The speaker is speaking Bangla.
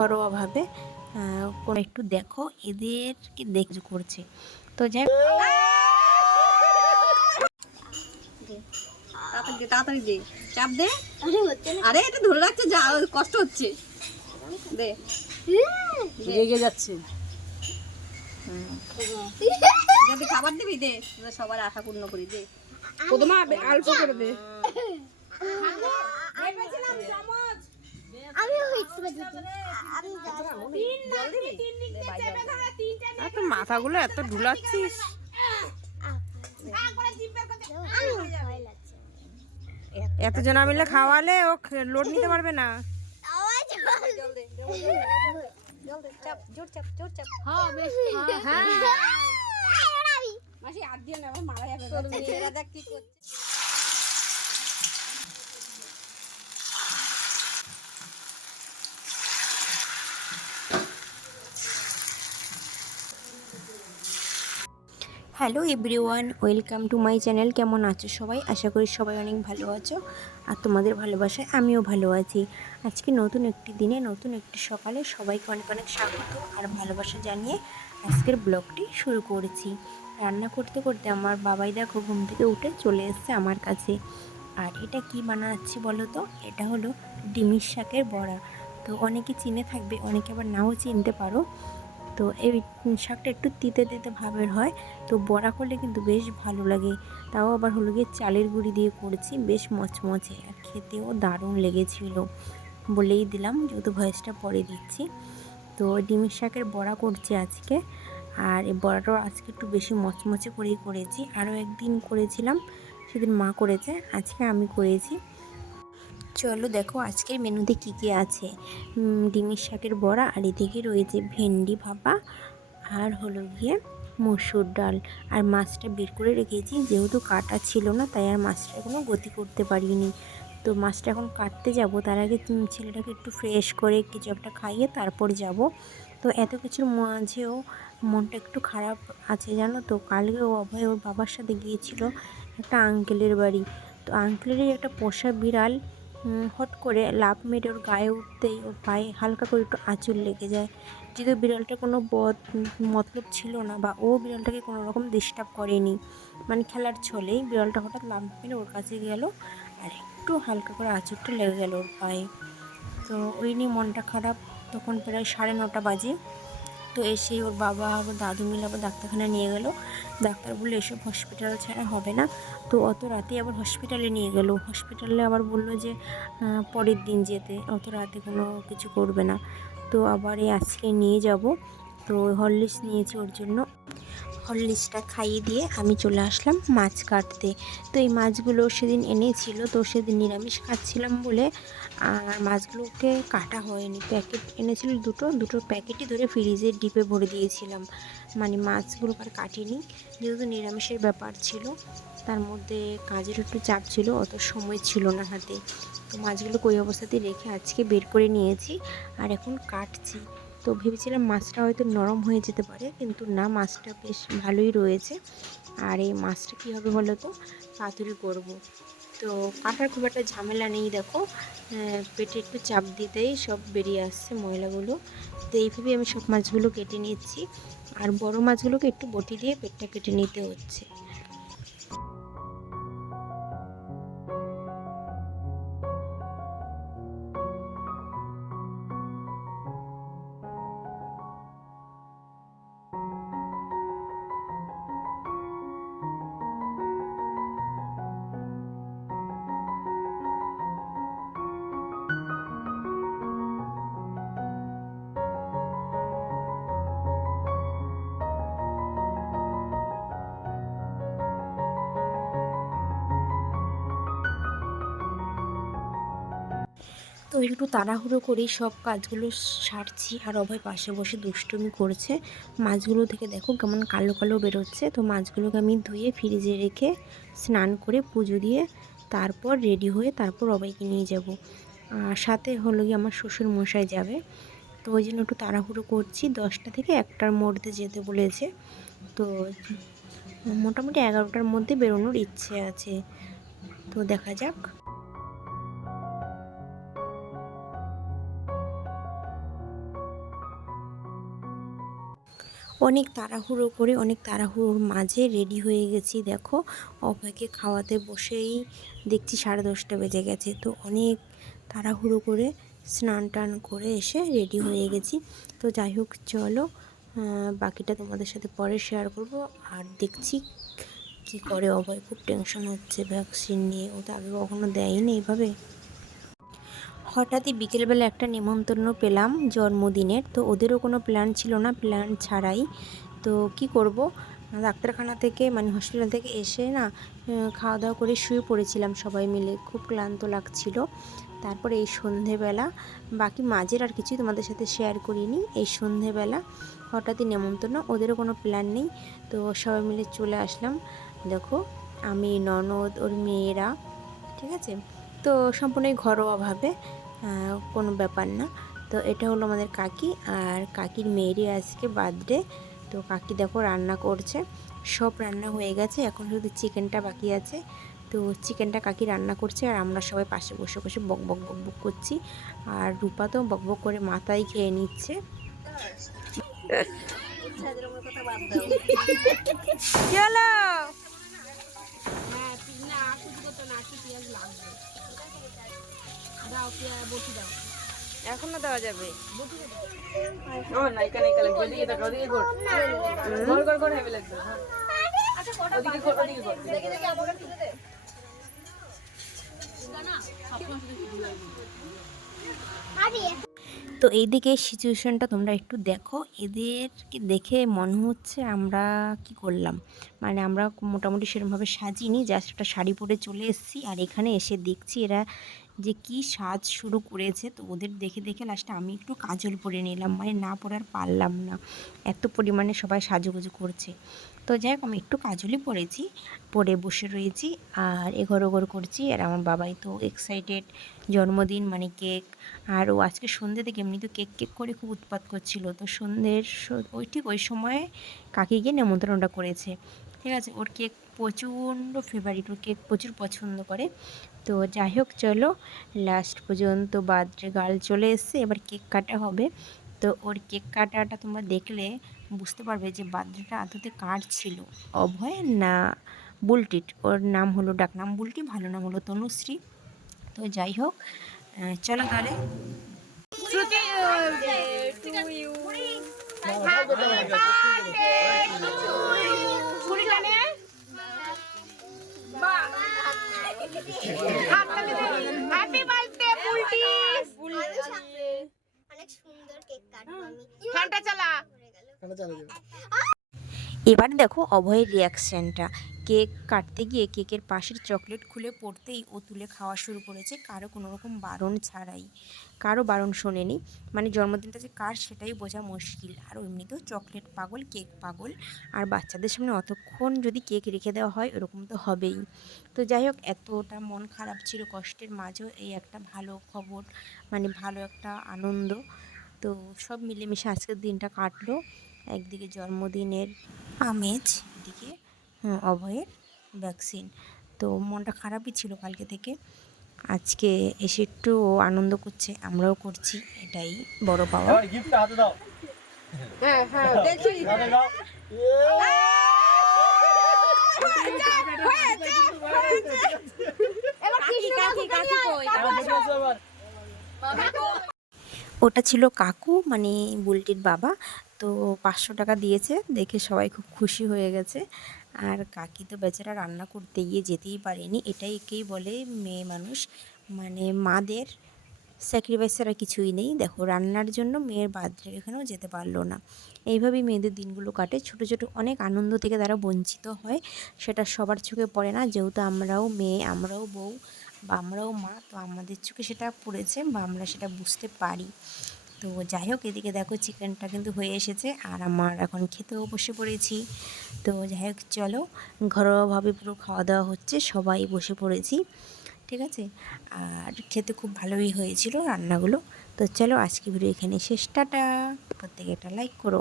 ঘরোয়াভাবে কোনো একটু দেখো এদেরকে দেখে করছে। তো যাই হোক, তাড়াতাড়ি দে তাড়াতাড়ি দে। চাপ দে। আরে এটা ধরে রাখছে যা কষ্ট হচ্ছে। দে। রেগে যাচ্ছে। যদি খাবার দিবি দে। সবার আশা পূর্ণ করি দে। প্রথমে অল্প করে দে। মাথাগুলো এত ঢুলাচ্ছিস এত জনা মিলে খাওয়ালে ও লোড নিতে পারবে না জল দে জল দে চাপ জোর চাপ জোর চাপ মাসি হাত দিয়ে না আমার মারা যাবে তোর মেয়েরা দেখ কি করছে hello everyone, welcome to my channel. কেমন আছো সবাই? আশা করি সবাই অনেক ভালো আছো। আর তোমাদের ভালোবাসায় আমিও ভালো আছি। আজকে নতুন একটি দিনে, নতুন একটি সকালে সবাইকে অনেক অনেক স্বাগত আর ভালোবাসা জানিয়ে আজকের ব্লগটি শুরু করেছি। রান্না করতে করতে আমার বাবাই দেখো ঘুম থেকে উঠে চলে এসছে আমার কাছে। আর এটা কি বানাচ্ছি বলো তো? এটা হলো ডিমির শাকের বড়া। তো অনেকে চিনে থাকবে, অনেকে আবার নাও চিনতে পারো। তো এই শাকটা একটু তিতে তিতে ভাবের হয়, তো বড়া করলে কিন্তু বেশ ভালো লাগে। তাও আবার হলো গিয়ে চালের গুঁড়ি দিয়ে করেছি, বেশ মচমচে আর খেতেও দারুণ লেগেছিল বলেই দিলাম, যেহেতু ভয়েসটা পরে দিচ্ছি। তো ডিমের শাকের বড়া করছি আজকে, আর এই বড়াটাও আজকে একটু বেশি মচমচে করেই করেছি। আরও একদিন করেছিলাম, সেদিন মা করেছে, আজকে আমি করেছি। চলো দেখো আজকের মেনুতে কী কী আছে। ডিমের শাকের বড়া আর এদিকে রয়েছে ভেন্ডি ভাপা আর হলো গিয়ে মসুর ডাল। আর মাছটা বের করে রেখেছি, যেহেতু কাটা ছিল না, তাই আর মাছটা এখনও গতি করতে পারিনি। তো মাছটা এখন কাটতে যাব, তার আগে ছেলেটাকে একটু ফ্রেশ করে কিছু একটা খাইয়ে তারপর যাব। তো এত কিছুর মাঝেও মনটা একটু খারাপ আছে জানো তো, কালকে ও অভয় ওর বাবার সাথে গিয়েছিল একটা আঙ্কেলের বাড়ি। তো আঙ্কেলেরই একটা পোষা বিড়াল হট করে লাভ মেরে ওর গায়ে উঠতেই ওর পায়ে হালকা করে একটু আঁচড় লেগে যায়। যেহেতু বিড়ালটা কোনো বদ, মতলব ছিল না বা ও বিড়ালটাকে কোনো রকম ডিস্টার্ব করেনি মানে খেলার ছলেই বিড়ালটা হঠাৎ লাভ মেরে ওর কাছে গেল আর একটু হালকা করে আঁচড়টা লেগে গেল ওর পায়ে। তো ওই নিয়ে মনটা খারাপ। তখন প্রায় সাড়ে নটা বাজে। তো এসে ওর বাবা আবার দাদু মিলে আবার ডাক্তারখানা নিয়ে গেল। ডাক্তার বলল, এসব হসপিটাল ছাড়া হবে না। তো অত রাতে আবার হসপিটালে নিয়ে গেল। হসপিটালে আবার বলল যে পরের দিন যেতে। অত রাতে কোনো কিছু করবে না। তো আবার এই আজকে নিয়ে যাব। তো হরলিক্স নিয়েছি ওর জন্য। হরলিক্সটা খাইয়ে দিয়ে আমি চলে আসলাম মাছ কাটতে। তো এই মাছগুলো সেদিন এনেছিল, তো সেদিন নিরামিষ খাচ্ছিলাম বলে আর মাছগুলোকে কাটা হয়নি। প্যাকেট এনেছিল দুটো দুটো প্যাকেটই ধরে ফ্রিজের ডিপে ভরে দিয়েছিলাম। মানে মাছগুলো আর কাটিনি, যেহেতু নিরামিষের ব্যাপার ছিল, তার মধ্যে কাজের একটু চাপ ছিল, অত সময় ছিল না হাতে। তো মাছগুলো কই অবস্থাতেই রেখে আজকে বের করে নিয়েছি, আর এখন কাটছি। তো ভেবেছিলাম মাছটা হয়তো নরম হয়ে যেতে পারে, কিন্তু না, মাছটা বেশ ভালোই রয়েছে। আর এই মাছটা কী হবে বলো তো? পাতুরি করব। তো কাটার খুব একটা ঝামেলা নেই, দেখো। পেটে একটু চাপ দিতেই সব বেরিয়ে আসছে ময়লাগুলো। তো এইভাবেই আমি সব মাছগুলো কেটে নিচ্ছি। আর বড় মাছগুলোকে একটু বটি দিয়ে পেটটা কেটে নিতে হচ্ছে। তো একটু তাড়াহুড়ো করেই সব কাজগুলো সারছি আর অভয় পাশে বসে দুষ্টুমি করছে। মাছগুলো থেকে দেখো কেমন কালো কালো বেরোচ্ছে। তো মাছগুলোকে আমি ধুয়ে ফ্রিজে রেখে স্নান করে পুজো দিয়ে তারপর রেডি হয়ে তারপর অভয়কে নিয়ে যাব। আর সাথে হলো গিয়ে আমার শ্বশুর মশাই যাবে। তো ওই জন্য একটু তাড়াহুড়ো করছি। দশটা থেকে একটার মধ্যে যেতে বলেছে। তো মোটামুটি এগারোটার মধ্যে বেরোনোর ইচ্ছে আছে। তো দেখা যাক। অনেক তাড়াহুড়ো করে, অনেক তাড়াহুড়োর মাঝে রেডি হয়ে গেছি। দেখো, অভয়কে খাওয়াতে বসেই দেখছি সাড়ে দশটা বেজে গেছে। তো অনেক তাড়াহুড়ো করে স্নান টান করে এসে রেডি হয়ে গেছি। তো যাই হোক, চলো বাকিটা তোমাদের সাথে পরে শেয়ার করব। আর দেখছি কি করে অভয়, খুব টেনশন হচ্ছে ভ্যাকসিন নিয়ে। ও তো আগে কখনো দেয়নি এইভাবে। হঠাৎই বিকেলবেলা একটা নেমন্তন্ন পেলাম জন্মদিনের, তো ওদেরও কোনো প্ল্যান ছিল না প্ল্যান ছাড়াই। তো কি করব? ডাক্তারখানা থেকে মানে হসপিটাল থেকে এসে না খাওয়া দাওয়া করে শুয়ে পড়েছিলাম সবাই মিলে। খুব ক্লান্ত লাগছিল। তারপরে এই সন্ধেবেলা, বাকি মাঝের আর কিছুই তোমাদের সাথে শেয়ার করিনি। এই সন্ধেবেলা হঠাৎই নেমন্তন্ন ওদেরও কোনো প্ল্যান নেই। তো সবাই মিলে চলে আসলাম। দেখো, আমি, ননদ, ওর মেয়েরা, ঠিক আছে? তো সম্পূর্ণই ঘরোয়াভাবে। কোনো ব্যাপার না। তো এটা হলো আমাদের কাকি আর কাকির মেয়েরই আজকে বার্থডে তো কাকি দেখো রান্না করছে। সব রান্না হয়ে গেছে। এখন শুধু চিকেনটা বাকি আছে। তো চিকেনটা কাকি রান্না করছে আর আমরা সবাই পাশে বসে বসে বক বক বক বক করছি। আর রূপা তো বক বক করে মাথায় খেয়ে নিচ্ছে। হ্যাঁ না লাগবে এখনও দেওয়া যাবে? তো এইদিকে সিচুয়েশনটা তোমরা একটু দেখো। এদেরকে দেখে মনে হচ্ছে আমরা কি করলাম? মানে আমরা মোটামুটি সেরকমভাবে সাজিনি জাস্ট একটা শাড়ি পরে চলে এসেছি। আর এখানে এসে দেখছি এরা যে কি সাজ শুরু করেছে, তো ওদের দেখে দেখে লাস্টে আমি একটু কাজল পরে নিলাম। মানে না পরার পারলাম না। এত পরিমাণে সবাই সাজুগুজু করছে। তো যাই হোক, আমি একটু কাজলই পরেছি, পরে বসে রয়েছি আর এঘর ওঘর করছি। আর আমার বাবাই তো এক্সাইটেড জন্মদিন মানে কেক। আর ও আজকে সন্ধ্যে থেকে এমনি তো কেক কেক করে খুব উৎপাত করছিল। তো সন্ধ্যের ওই ঠিক ওই সময়ে কাকে গিয়ে নেমন্তন্নটা করেছে। ঠিক আছে ওর কেক প্রচণ্ড ফেভারিট ওর কেক প্রচুর পছন্দ করে তো যাই হোক চলো লাস্ট পর্যন্ত বার্থডে গার্ল চলে এসছে এবার কেক কাটা হবে তো ওর কেক কাটাটা তোমরা দেখলে বুঝতে পারবে যে বার্থডেটা আদতে কার ছিল অভয় না বুলটিট ওর নাম হলো ডাকনাম বুলটি ভালো নাম হলো তনুশ্রী তো যাই হোক চলো তাহলে অনেক সুন্দর কেক কাটবো আমি। ফ্যানটা চালা। এবার দেখো অভয়ের রিয়াকশানটা কেক কাটতে গিয়ে কেকের পাশের চকলেট খুলে পড়তেই ও তুলে খাওয়া শুরু করেছে। কারও কোনো রকম বারণ ছাড়াই। কারও বারণ শোনেনি। মানে জন্মদিনটা যে কার সেটাই বোঝা মুশকিল। আর এমনিতেও চকলেট পাগল, কেক পাগল। আর বাচ্চাদের সামনে অতক্ষণ যদি কেক রেখে দেওয়া হয় ওরকম তো হবেই। তো যাই হোক, এতটা মন খারাপ ছিল কষ্টের মাঝেও এই একটা ভালো খবর মানে ভালো একটা আনন্দ। তো সব মিলেমিশে আজকের দিনটা কাটলো। একদিকে জন্মদিনের আমেজ অভয়ের ভ্যাকসিন তো মনটা খারাপই ছিল কালকে থেকে। আজকে এসে একটু আনন্দ করছে আমরাও করছি এটাই বড় পাওয়া। হ্যাঁ হ্যাঁ দেখি। ওটা ছিল কাকু মানে বুলটির বাবা। তো পাঁচশো টাকা দিয়েছে দেখে সবাই খুব খুশি হয়ে গেছে। আর কাকি তো বেচারা রান্না করতে গিয়ে যেতেই পারেনি। এটাই একেই বলে মেয়ে মানুষ। মানে মাদের স্যাক্রিফাইস ছাড়া কিছুই নেই। দেখো, রান্নার জন্য মেয়ের বার্থডে এখানেও যেতে পারল না। এইভাবেই মেয়েদের দিনগুলো কাটে। ছোট ছোট অনেক আনন্দ থেকে তারা বঞ্চিত হয়। সেটা সবার চোখে পড়ে না। যেহেতু আমরাও মেয়ে, আমরাও বউ বা আমরাও মা, তো আমাদের চোখে সেটা পড়েছে বা আমরা সেটা বুঝতে পারি। তো যাই হোক, এদিকে দেখো চিকেনটা কিন্তু হয়ে এসেছে আর আমার এখন খেতেও বসে পড়েছি। তো যাই হোক, চলো ঘরোয়াভাবে পুরো খাওয়া দাওয়া হচ্ছে, সবাই বসে পড়েছি, ঠিক আছে? আর খেতে খুব ভালোই হয়েছিল রান্নাগুলো। তো চলো আজকে ভিডিও এখানে শেষ, টাটা। প্রত্যেকে একটা লাইক করো।